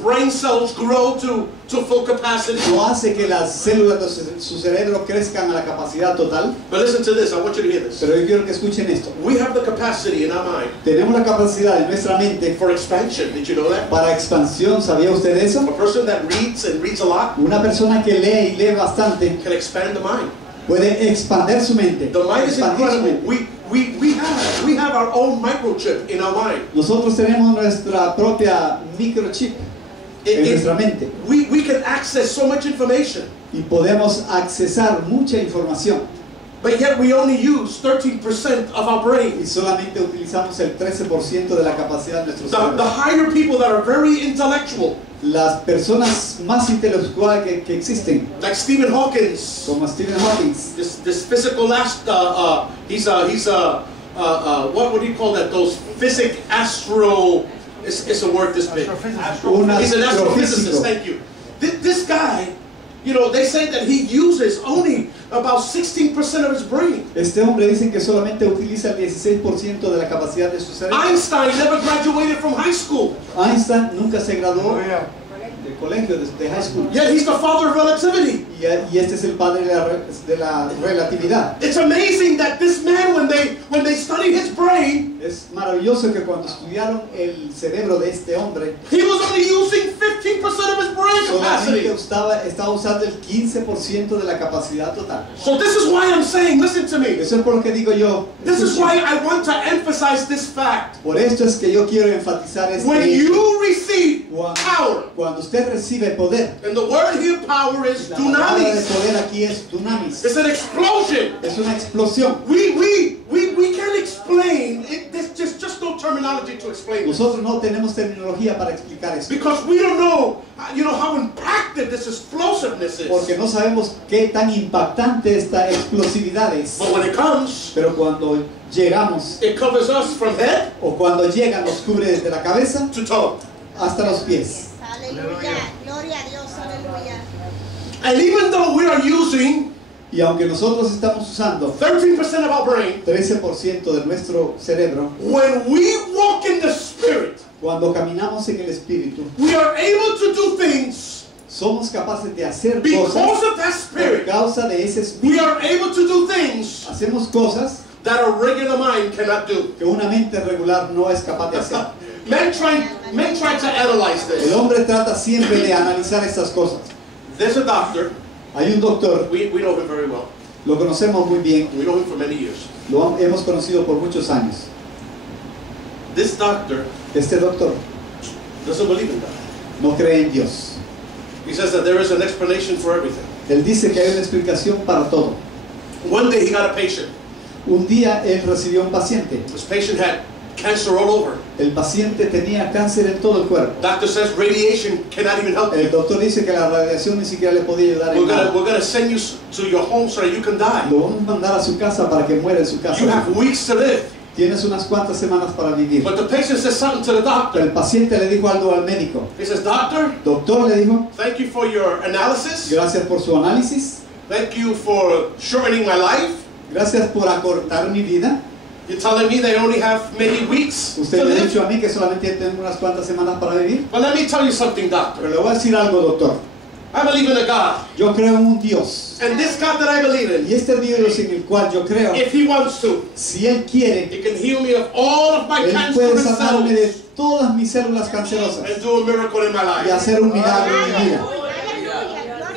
brain cells grow to full capacity. No hace que las células de su cerebro crezcan a la capacidad total. But listen to this. I want you to hear this. Pero yo quiero que escuchen esto. We have the capacity in our mind Tenemos la capacidad en nuestra mente for expansion. Did you know that? para expansión. ¿Sabía usted eso? A person that reads and reads a lot Una persona que lee y lee bastante can expand the mind. puede expandir su mente. The mind is Expandir su incredible. mente. We have our own microchip in our mind. Nosotros tenemos nuestra propia microchip en nuestra mente We can access so much information, y podemos accesar mucha información but yet we only use 13% of our y brain. solamente utilizamos el 13% de la capacidad de nuestro The cerebro. higher people that are very intellectual, Las personas más intelectuales que existen, like Stephen Hawkins, como Stephen Hawking, this physical what would you call that? Those physic astro. It's a word this big. un He's an astrophysicist. astrofísico. Thank you. This guy, you know, they say that he uses only about 16% of his brain. Este hombre dicen que solamente utiliza el 16% de la capacidad de su cerebro. Einstein never graduated from high school, Einstein nunca se graduó de colegio, de high school. yet he's the father of relativity. Y este es el padre de la relatividad. It's amazing that this man, when they studied his brain, Es maravilloso que cuando estudiaron el cerebro de este hombre, he was only using 15% of his brain capacity. solamente estaba usando el 15% de la capacidad total. So this is why I'm saying, listen to me. Eso es por lo que digo yo. This is why I want to emphasize this fact. Por esto es que yo quiero enfatizar When hecho. you receive power, Cuando usted recibe poder, and the word here power is la palabra de dunamis. poder aquí es dunamis. It's an explosion. Es una explosión. We can't explain it. There's just no terminology to explain this. Nosotros no tenemos terminología para explicar esto. Because we don't know, how impacted this explosiveness is. Porque no sabemos qué tan impactante esta explosividad es. But when it comes, Pero cuando llegamos, it covers us from head o cuando llega, nos cubre desde la cabeza to toe. hasta los pies. Aleluya. Gloria a Dios, aleluya. And even though we are using Y aunque nosotros estamos usando 13% of our brain, 13% de nuestro cerebro, when we walk in the Spirit, cuando caminamos en el Espíritu, we are able to do things somos capaces de hacer because cosas of that por Spirit. causa de ese We Espíritu. are able to do things Hacemos cosas that a regular mind cannot do. que una mente regular no es capaz de hacer. Men try to analyze El this. hombre trata siempre de analizar estas cosas. There's a doctor. Hay un doctor, We know him very well. lo conocemos muy bien, We know him for many years. lo hemos conocido por muchos años. This doctor Este doctor doesn't believe in God. no cree en Dios. He says that there is an explanation for everything. Él dice que hay una explicación para todo. One day he got a patient. Un día él recibió un paciente. This patient had cancer all over. El paciente tenía cáncer en todo el cuerpo. Doctor says radiation cannot even help El you. doctor dice que la radiación ni siquiera le podía ayudar en nada. We're gonna send you to your home so that you can die. Lo vamos a mandar a su casa para que muera en su casa. You have weeks to live. Tienes unas cuantas semanas para vivir. But the patient says something to the Pero doctor. el paciente le dijo algo al médico. He says, Doctor, Doctor, le dijo, thank you for your analysis. gracias por su análisis, Thank you for shortening my life. gracias por acortar mi vida. You're telling me they only have maybe weeks Usted to me ha live? dicho a mí que solamente tengo unas cuantas semanas para vivir. But let me tell you something, doctor. Pero le voy a decir algo, doctor. I believe in a God. Yo creo en un Dios. And this God that I believe in, Y este Dios en el cual yo creo, if He wants to, si Él quiere, He can heal me of all of my Él puede cancerous sanarme de cells todas mis células cancerosas and do a miracle in my y life. hacer un milagro en mi vida.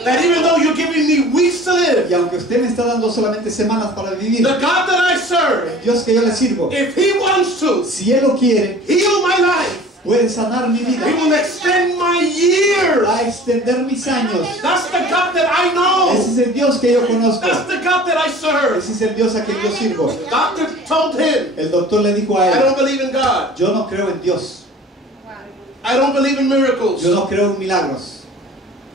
That even though you're giving me weeks to live, Y aunque usted me está dando solamente semanas para vivir, the God that I serve, el Dios que yo le sirvo, if He wants to si Él lo quiere, heal my life, puede sanar mi vida, He will extend my years. va a extender mis años. That's the God that I know. Ese es el Dios que yo conozco. That's the God that I serve. Ese es el Dios a quien yo sirvo. The doctor told him, El doctor le dijo a I él, don't believe in God. yo no creo en Dios, I don't believe in miracles. yo no creo en milagros,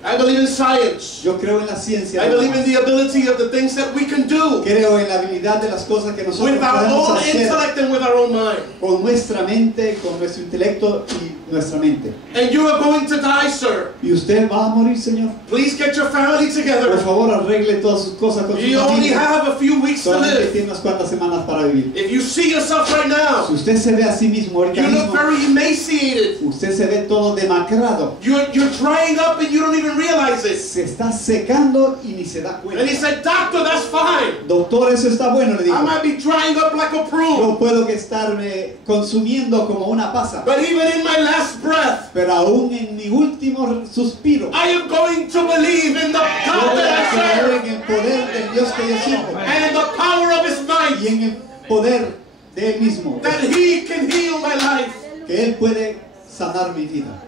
I believe in science. yo creo en la ciencia. I believe in the ability of the things that we can do Creo en la habilidad de las cosas que nosotros with our podemos own hacer intellect and with our own mind. con nuestra mente, con nuestro intelecto y nuestra mente. And you are going to die, sir. Y usted va a morir, Señor. Please get your family Por together. favor, arregle todas sus cosas con su You only familia. have a few weeks to Solamente live. tiene unas cuantas semanas para vivir. If you see yourself right now, Si usted se ve a sí mismo ahorita you look mismo, very emaciated. usted se ve todo demacrado. You're drying up and you don't even realize it. Se está secando y ni se da cuenta. And he said, doctor, that's fine. Doctor, eso está bueno, le I digo. might be drying up like a prune. Yo puedo que estarme consumiendo como una pasa. But even in my last breath, Pero aún en mi último suspiro, I am going to believe in the yo God voy a that I creer serve en el poder del Dios que yo sirvo and in the power of His y might en el poder de Él mismo, that He can heal my life. que Él puede sanar mi vida.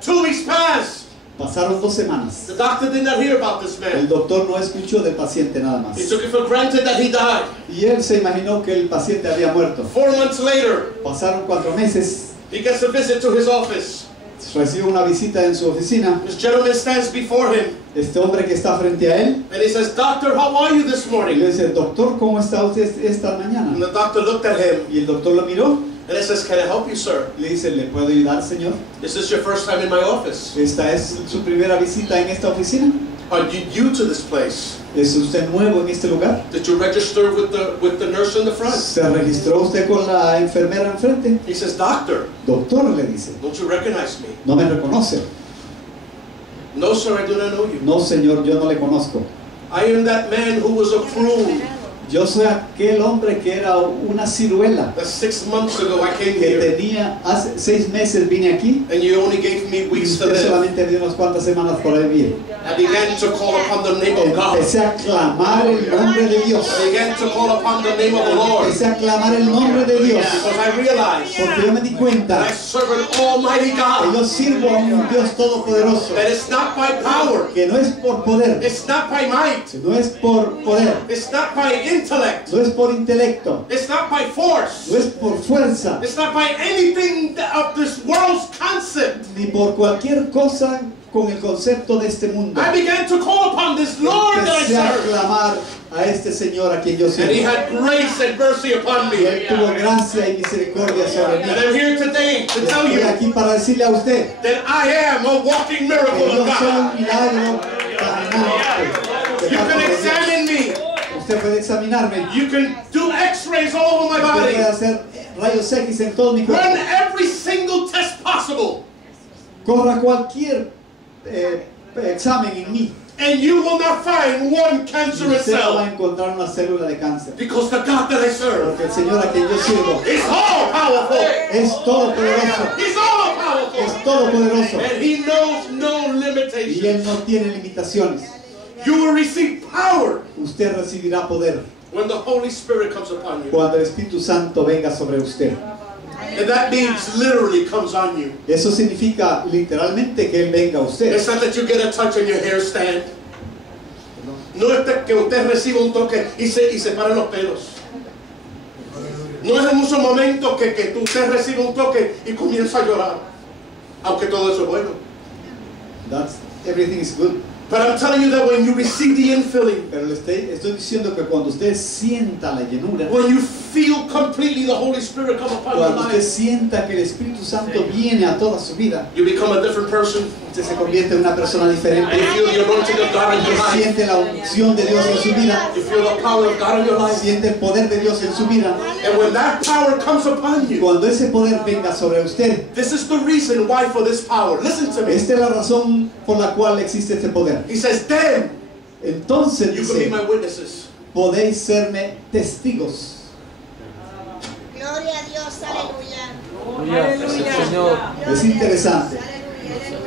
2 weeks passed. Pasaron 2 semanas. The doctor did not hear about this El man. doctor no escuchó del paciente nada más. He took it for granted that he died. Y él se imaginó que el paciente había muerto. 4 months later, Pasaron 4 meses. he gets a visit to his office. Recibe una visita en su oficina. This gentleman stands before him Este hombre que está frente a él and he says, Doctor, how are you this y morning? le dice, doctor, ¿cómo está usted esta And mañana? the doctor looked at him Y el doctor lo miró and he says, Can I help you, sir? y le dice, ¿le puedo ayudar, señor? This is your first time in my office. Esta es su primera visita en esta oficina. Are you new to this place? ¿Es usted nuevo en este lugar? Did you register with the nurse in the front? ¿Se registró usted con la enfermera enfrente? He says, Doctor, Doctor, le dice, don't you recognize me? ¿no me reconoce? No, sir, I do not know you. No, señor, yo no le conozco. I am that man who was a prune. Yo soy aquel hombre que era una ciruela, That 6 months ago I came que here tenía, hace 6 meses vine aquí and you only gave me y weeks to usted live. solamente me dio unas cuantas semanas para vivir. I began to call upon the name of God. Empecé a clamar el nombre de Dios. I began to call upon the name of the Lord. Empecé a clamar el nombre de Dios. Because I realized Porque yo me di that cuenta I serve an almighty que God. yo sirvo a un Dios todopoderoso. That it's not by power. Que no es por poder, It's not by might. no es por poder, It's not by intellect. no es por intelecto, It's not by force. no es por fuerza, It's not by anything of this world's concept. ni por cualquier cosa con el concepto de este mundo. I began to call upon this Lord that I Empecé a serve. clamar a este Señor a quien yo And He sirvo. had grace and mercy upon Y me. Él tuvo gracia y misericordia sobre mí. And I'm here today to tell Estoy you aquí para decirle a usted that I am a walking que miracle yo of soy God. un milagro caminante. You can examine me. Usted puede examinarme. You can do x-rays all over my Usted puede body. hacer rayos X en todo mi Run cuerpo. every single test possible. Corra cualquier examen en mí. And you will not find one Y cancerous usted no va a cell. encontrar una célula de cáncer. Because the God that I serve Porque el Señor a quien yo sirvo is all powerful. es todopoderoso. He's all powerful. Es todopoderoso. And He knows no Y limitations. Él no tiene limitaciones. You will receive power Usted recibirá poder when the Holy Spirit comes upon you. cuando el Espíritu Santo venga sobre usted. And that means literally comes on you. Eso significa literalmente que Él venga a usted. It's not that you get a touch on your hair stand. No es que usted reciba un toque y se paren los pelos. No es en muchos momentos que usted recibe un toque y comienza a llorar. Aunque todo eso es bueno. Everything is good. But I'm telling you that when you receive the infilling, Pero le estoy diciendo que cuando usted sienta la llenura, when you feel completely the Holy Spirit come upon your cuando usted life, sienta que el Espíritu Santo viene a toda su vida, you become a different person. usted se convierte en una persona diferente. You feel the anointing of God in your life. Siente la unción de Dios en su vida. You feel the power of God in your life. Siente el poder de Dios en su vida. And when that power comes upon you, Cuando ese poder venga sobre usted, this is the reason why for this power. Listen to me. esta es la razón por la cual existe este poder. He says, then Entonces you can be dice, my witnesses. podéis serme testigos. Gloria a Dios, aleluya. Aleluya, Señor. Es interesante. Aleluya, aleluya.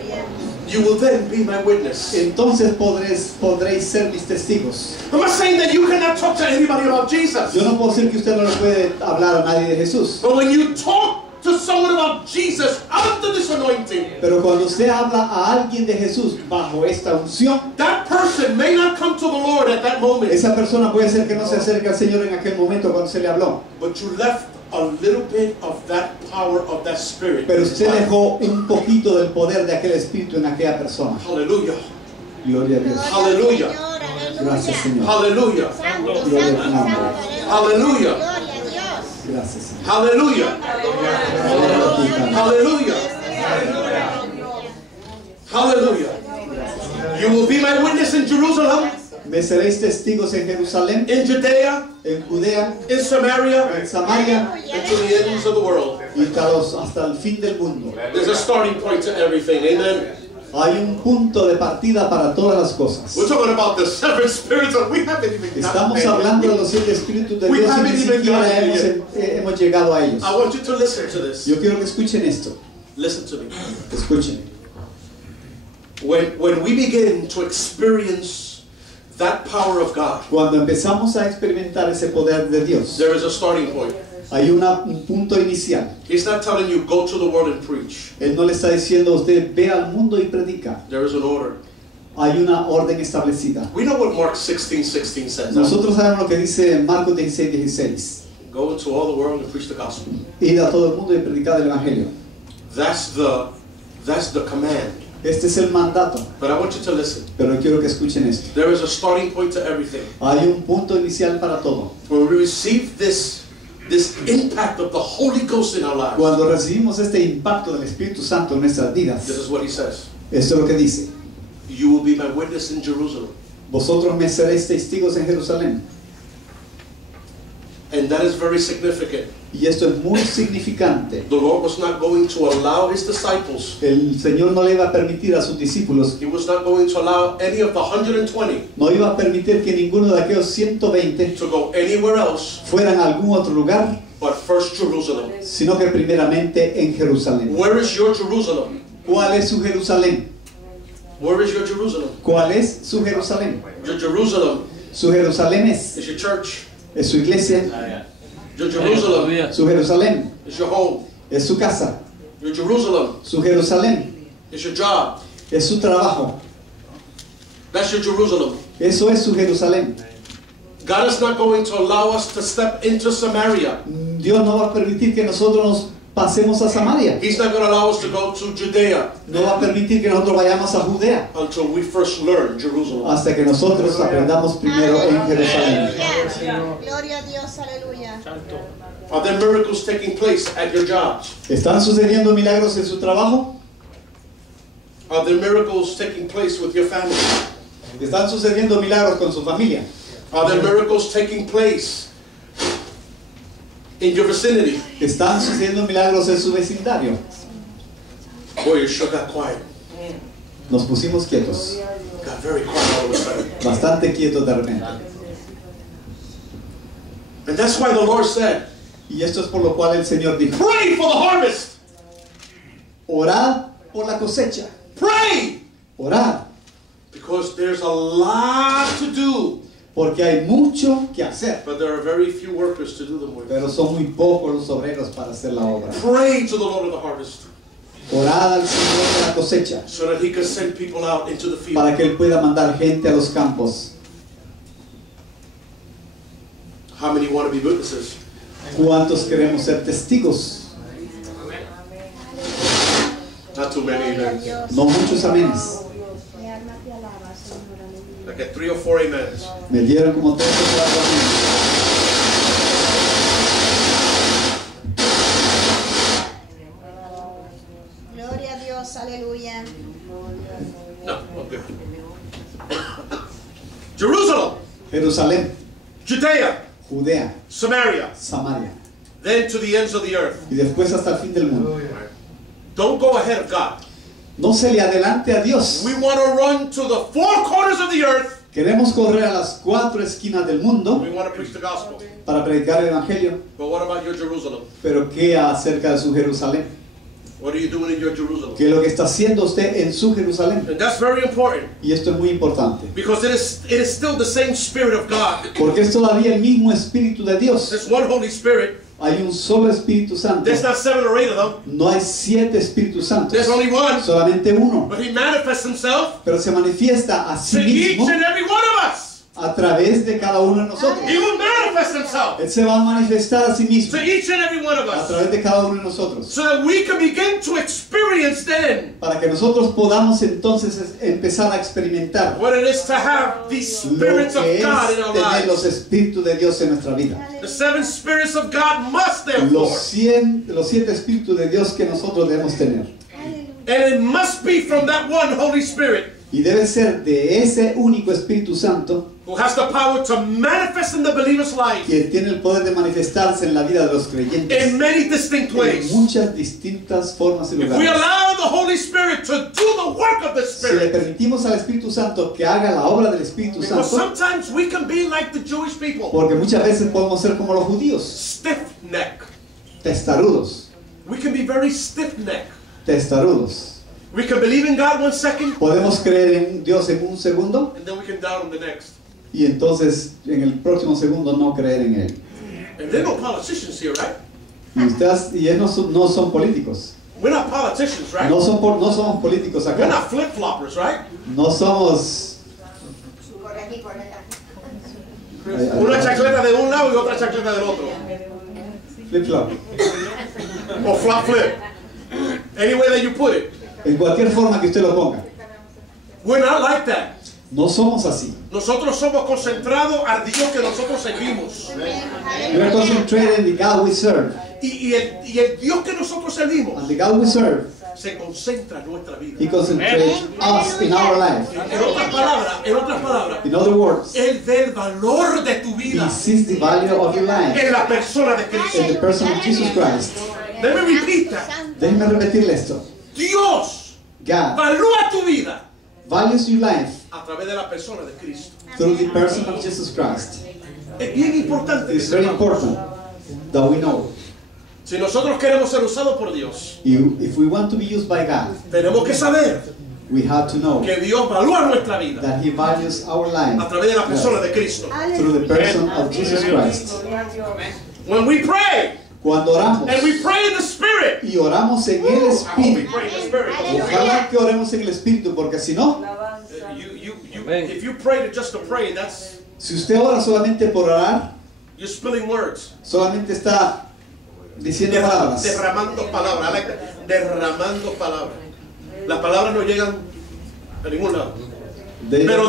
You will then be my witness. Entonces podréis ser mis testigos. I'm not saying that you cannot talk to anybody about Jesus. Yo no puedo decir que usted no le puede hablar a nadie de Jesús. But when you talk to someone about Jesus under this anointing, Pero cuando usted habla a alguien de Jesús bajo esta unción, that person may not come to the Lord at that moment, esa persona puede ser que no se acerque al Señor en aquel momento cuando se le habló. but you left a little bit of that power of that spirit. Pero usted dejó un poquito del poder de aquel espíritu en aquella persona. Hallelujah. Gloria a Dios. Aleluya. Señor, aleluya. Gracias, Señor. Hallelujah. Santo, Gloria santo, al nombre. santo, Hallelujah. Gloria a Dios. Gracias, Señor. Hallelujah. Hallelujah. Hallelujah. You will be my witness in Jerusalem, Me seréis testigos en Jerusalén, in Judea, en Judea, in Samaria, en Samaria and to the ends of the world. y hasta el fin del mundo. There's a starting point to everything. Amen. Hay un punto de partida para todas las cosas. We're talking about the seven spirits and we haven't even Estamos hablando de los 7 espíritus de We Dios y haven't ni even siquiera gotten hemos llegado a ellos. I want you to listen to this. Yo quiero que escuchen esto. Listen to me. Escuchen. When we begin to experience that power of God, Cuando empezamos a experimentar ese poder de Dios, there is a starting point. hay un punto inicial. He's not telling you go to the world and preach. Él no le está diciendo a usted ve al mundo y predica. There is an order. Hay una orden establecida. We know what Mark 16:16 says. Nosotros sabemos lo que dice Marcos 16:16. Go into all the world and preach the gospel. Ir a todo el mundo y predicar el evangelio. That's the command. Este es el mandato. But I want you to listen. Pero quiero que escuchen esto. There is a starting point to everything. Hay un punto inicial para todo. When we receive this impact of the Holy Ghost in our lives, Cuando recibimos este impacto del Espíritu Santo en nuestras vidas, this is what he says. esto es lo que dice. You will be my witness in Jerusalem. Vosotros me seréis testigos en Jerusalén. And that is very significant. Y esto es muy significante. The Lord was not going to allow his disciples, El Señor no le iba a permitir a sus discípulos, he was not going to allow any of the 120 no iba a permitir que ninguno de aquellos 120 to go anywhere else fueran a algún otro lugar, but first Jerusalem. sino que primeramente en Jerusalén. Where is your Jerusalem? ¿Cuál es su Jerusalén? Where is your Jerusalem? ¿Cuál es su Jerusalén? Your Jerusalem Su Jerusalén is your church. es su iglesia, Your Jerusalem su Jerusalén is your home. es su casa, Your Jerusalem su Jerusalén is your job. es su trabajo. That's your Jerusalem. Eso es su Jerusalén. God is not going to allow us to step into Samaria. Dios no va a permitir que nosotros nos pasemos a Samaria. He's not going to allow us to go to Judea No va a permitir que nosotros vayamos a Judea until we first learn Jerusalem. hasta que nosotros aprendamos primero en Jerusalén. Aleluya. Gloria a Dios, aleluya. Are there miracles taking place at your jobs? ¿Están sucediendo milagros en su trabajo? Are there miracles taking place with your family? ¿Están sucediendo milagros con su familia? Are there miracles taking place in your vicinity? ¿Están sucediendo milagros en su vecindario? Boy, you sure got quiet. Nos pusimos quietos, Got very quiet all of a sudden. bastante quietos de repente. And that's why the Lord said, Y esto es por lo cual el Señor dijo, pray for the harvest. orad por la cosecha, Pray. orad, Because there's a lot to do, porque hay mucho que hacer, but there are very few workers to do them with. pero son muy pocos los obreros para hacer la obra. Pray to the Lord of the harvest Orad al Señor de la cosecha, so that he can send people out into the field. para que Él pueda mandar gente a los campos. How many want to be witnesses? ¿Cuántos queremos ser testigos? Not too many. Gloria a Amen. Dios. No muchos amenes. Mi alma te alaba, Señor, aleluya. Like at 3 or 4 amens. Me dieron como 3 o 4 amenes. Gloria a Dios, aleluya. Jerusalén, Judea, Judea, Samaria, Samaria, then to the ends of the earth. y después hasta el fin del mundo. Don't go ahead of God. No se le adelante a Dios. We want to run to the four corners of the earth. Queremos correr a las 4 esquinas del mundo We want to preach the gospel. para predicar el Evangelio. But what about your Jerusalem? Pero ¿qué acerca de su Jerusalén? What are you doing in your Jerusalem? ¿Qué es lo que está haciendo usted en su Jerusalén? And that's very important Y esto es muy importante. because it is still the same Spirit of God. Porque es todavía el mismo Espíritu de Dios. There's one Holy Spirit. Hay un solo Espíritu Santo. There's not 7 or 8 of them. No hay 7 Espíritus Santos. There's only one. Solamente uno. But He manifests Himself Pero se manifiesta a to sí each mismo and every one of us. a través de cada uno de nosotros. He will manifest Himself Él se va a manifestar a sí mismo to each and every one of a us través de cada uno de nosotros. so that we can begin to experience then Para que nosotros podamos entonces empezar a experimentar what it is to have these lo spirits of que es God in our tener los lives. espíritus de Dios en nuestra vida. The 7 spirits of God must therefore, Los 7 espíritus de Dios que nosotros debemos tener. and it must be from that one Holy Spirit Y debe ser de ese único Espíritu Santo who has the power to manifest in the believer's life que tiene el poder de manifestarse en la vida de los creyentes in many distinct en ways. muchas distintas formas y If we lugares. allow the Holy Spirit to do the work of the Si le Spirit, permitimos al Espíritu Santo que haga la obra del Espíritu because Santo, sometimes we can be like the Jewish people, porque muchas veces podemos ser como los judíos, stiff-necked. testarudos, We can be very stiff-necked. testarudos. We can believe in God one second, Podemos creer en Dios en un segundo and then we can doubt Him the next. y entonces en el próximo segundo no creer en Él. And there are no politicians here, right? Y ellos no son políticos. We're not politicians, right? No somos políticos We're acá. not flip-floppers, right? No somos... Una chacleta de un lado y otra chacleta del otro. Flip-flop. Or flop-flip. Any way that you put it. En cualquier forma que usted lo ponga. We're not like that. No somos así. Nosotros somos concentrados al Dios que nosotros servimos. We are concentrated in the God we serve. Y el Dios que nosotros servimos And the God we serve, se concentra en nuestra vida. He concentrates us in our life. En otras palabras, In other words, Él ve el valor de tu He vida sees the value of your life en la persona de Cristo. in the person of Jesus Christ. Let me repeat that. Déjeme repetirle esto. Dios God valúa tu vida values your life a través de la persona de Cristo. through the person of Jesus Christ. Es bien importante. It's very important that we know. Si nosotros queremos ser usados por Dios, If we want to be used by God, tenemos que saber we have to know que Dios valúa nuestra vida that He values our life a través de la persona de Cristo. through the person of Jesus Christ. When we pray, Cuando oramos and we pray in the Spirit, y oramos en el I hope we Espíritu, pray in the Spirit. ojalá que oremos en el Espíritu, porque si no, If you pray just to pray, that's si usted ora solamente por orar, you're spilling words. solamente está diciendo palabras. Derramando palabras. I like that. Derramando palabras. Las palabras no llegan a ningún lado. Pero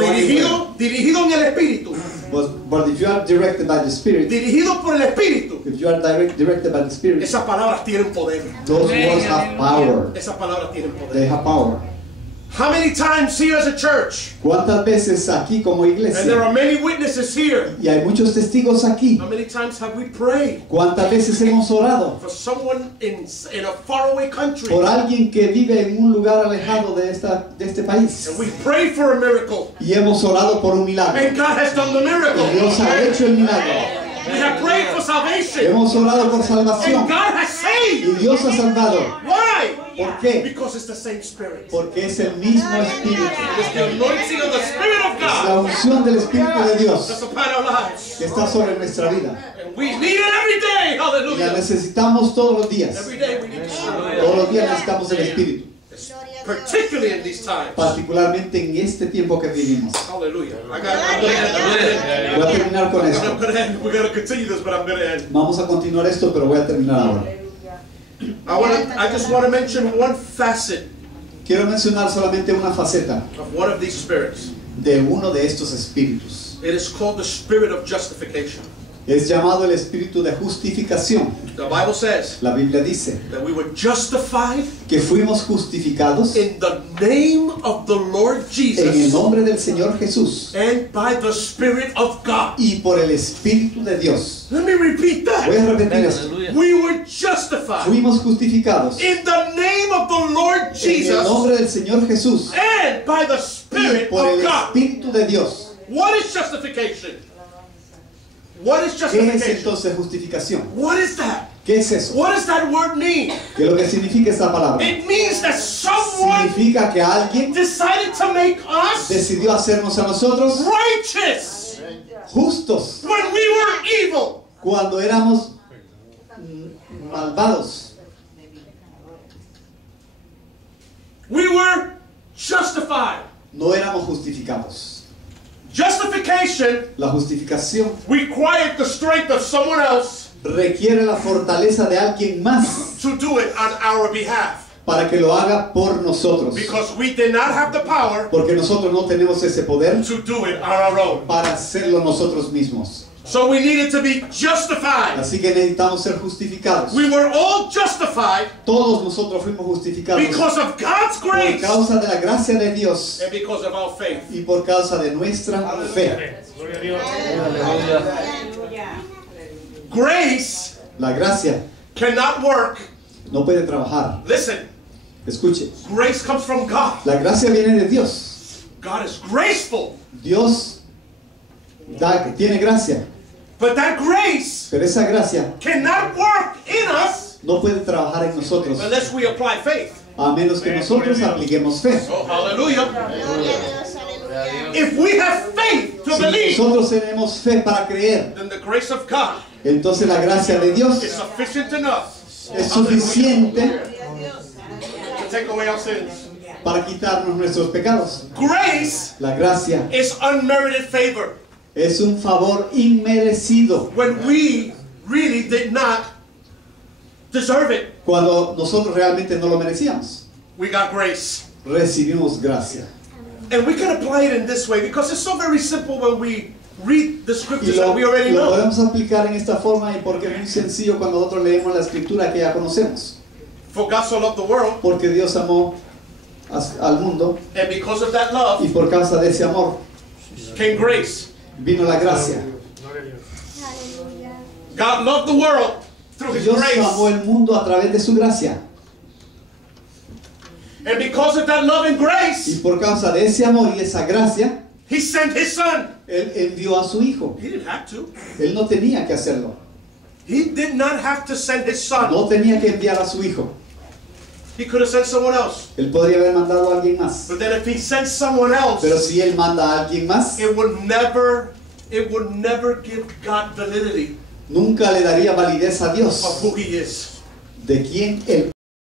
dirigido en el Espíritu. But if you are directed by the Spirit, Dirigido por el Espíritu. if you are directed by the Spirit, Esas palabras tienen poder. those words have power. Esas palabras tienen They poder. have power. How many times here as a church, ¿Cuántas veces aquí como and there iglesia? are many witnesses here, Y hay muchos testigos aquí. how many times have we prayed ¿Cuántas veces hemos orado for someone in a faraway country? por alguien que vive en un lugar alejado de este país? And we prayed for a miracle, Y hemos orado por un milagro. and God has done the Y miracle. Dios ha hecho el milagro. We have prayed for salvation, Hemos orado por salvación. and God has Y saved. Dios ha salvado. Why? ¿Por qué? Because it's the same Spirit. Porque es el mismo Espíritu. It's the anointing of the Spirit of La God unción del Espíritu de Dios that's upon our lives. que está sobre nuestra vida. And we need it every day. Y la Hallelujah. necesitamos todos los días. Every day we need the Spirit. Todos los días necesitamos el Espíritu. Particularly in these times. Particularmente en este tiempo que vivimos. Hallelujah. I'm gonna end. Voy a terminar con esto. I'm gonna end. We're gonna continue this, but I'm gonna end. Vamos a continuar esto, pero voy a terminar ahora. I just want to mention one facet Quiero mencionar solamente una faceta of one of these spirits. de uno de estos espíritus. It is called the spirit of justification. Es llamado el espíritu de justificación. The Bible says La Biblia dice that we were justified que fuimos justificados in the name of the Lord en el Jesus nombre del Señor Jesús and by the Spirit of God. y por el Espíritu de Dios. Let me repeat Voy that. a repetir esto. We were justified Fuimos justificados in the name of the Lord en el Jesus nombre del Señor Jesús and by the y Spirit por el of God. Espíritu de Dios. What is justification? What is ¿Qué es justification? entonces justificación? What is that? ¿Qué es eso? What does that word mean? ¿Qué es lo que significa esa palabra? It means that someone Significa que alguien decided to make us decidió hacernos a nosotros righteous justos when we were evil. cuando éramos malvados. We were justified. No éramos justificados. Justification La justificación required the strength of someone else requiere la fortaleza de alguien más to do it on our behalf. para que lo haga por nosotros. Because we did not have the power Porque nosotros no tenemos ese poder to do it on our own. para hacerlo nosotros mismos. So we needed to be justified. Así que necesitamos ser justificados. We were all justified Todos nosotros fuimos justificados because of God's por grace causa de la gracia de Dios and because of our faith. y por causa de nuestra fe. Grace La gracia cannot work. no puede trabajar. Listen, Escuche, grace comes from God. la gracia viene de Dios. God is graceful. Dios tiene gracia, But that grace pero esa gracia cannot work in us no puede trabajar en nosotros unless we apply faith. a menos que nosotros apliquemos fe. Oh, hallelujah. Gloria a Dios, aleluya. If we have faith to Si believe, nosotros tenemos fe para creer, then the grace of God entonces la gracia de Dios is sufficient enough es suficiente to take away our sins. para quitarnos nuestros pecados. Grace La gracia is unmerited favor es un favor inmerecido when we really did not deserve it. cuando nosotros realmente no lo merecíamos. We got grace. Recibimos gracia. And we can apply it in this way because it's so very simple when we read the Y scriptures lo that we already know. podemos aplicar en esta forma y porque es muy sencillo cuando nosotros leemos la escritura que ya conocemos. For God so loved the world, Porque Dios amó al mundo and because of that y love por causa de ese amor came grace. vino la gracia. Aleluya. God loved the world through His Dios amó grace. el mundo a través de su gracia. And because of that love and Y grace, por causa de ese amor y esa gracia, He sent His Son. Él envió a su Hijo. He didn't have to. Él no tenía que hacerlo. He did not have to send His Son. No tenía que enviar a su Hijo. He could have sent someone else. Él podría haber mandado a alguien más. But then if He sent someone Pero else, si Él manda a alguien más, it would never give God validity nunca le daría validez a of Dios who He is. de quién Él